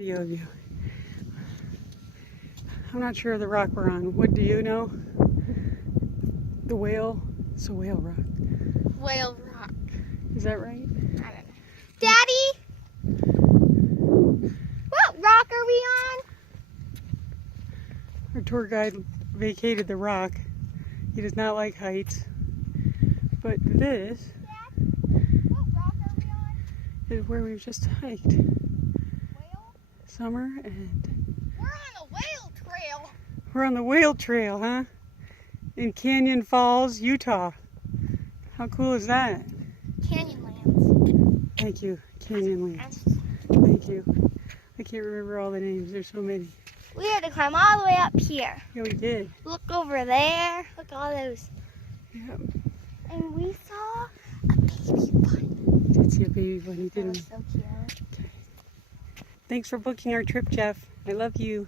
Video of you. I'm not sure of the rock we're on. What do you know? The whale? It's a whale rock. Whale rock. Is that right? I don't know. Daddy? What rock are we on? Our tour guide vacated the rock. He does not like heights. But this What rock are we on? is where we've just hiked. Whale? Summer, and We're on a whale trail. we're on the whale trail, huh? In Canyon Falls, Utah. How cool is that? Canyonlands. Thank you, Canyonlands. Thank you. I can't remember all the names. There's so many. We had to climb all the way up here. Yeah, we did. Look over there. Look at all those. Yeah. And we saw a baby bunny. We did see a baby bunny, That didn't was we? so cute. Thanks for booking our trip, Jeff. I love you.